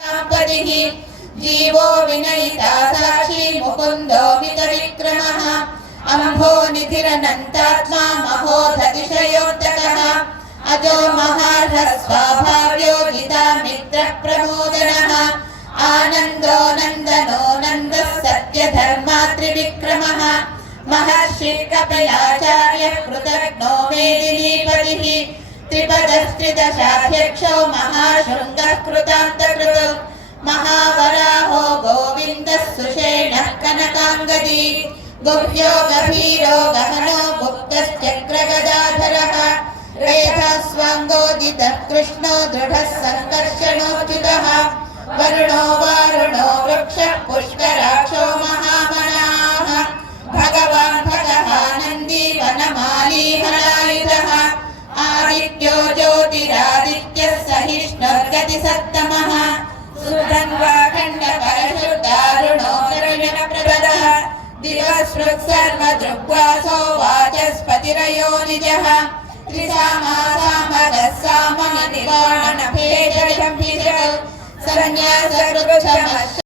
पदिः जीवो विनयिता साक्षी मुकुन्दो मितविक्रमः अम्भो निधिरनन्तात्मा महोदतिशयोत्तकः अजो महार्हस्वाभाव्यो जिता मित्रप्रमोदनः आनन्दो नन्दनो नन्दः सत्यधर्मात्रिविक्रमः महर्षि कपिलाचार्यः कृतघ्नो मेदिनीपतिः त्रिपदस्त्रिदशाध्यक्षो महाशृङ्गः कृतान्तकृतौ महावराहो गोविन्दः सुषेणः कनकाङ्गदी गुह्यो गभीरो गहनो गुप्तश्चक्रगदाधरः रेखास्वाङ्गोदितः कृष्णो दृढः सङ्कर्षणोच्युतः वरुणो वारुणो वृक्षः पुष्कराक्षो महामनाः भगवान् भगः नन्दी वनमाली हलायुधः आदित्यो ज्योतिरादित्यः सहिष्णुर्गतिसत्तमः सुधन्वाखण्डपरशुर्दारुणो तरुणप्रदः दिवस्पृक् सर्वदृग्वासो वाचस्पतिरयो निजः त्रिसामा सामदः सामनिर्वाणभेदशम्भिषौ सन्न्यासवृक्षमः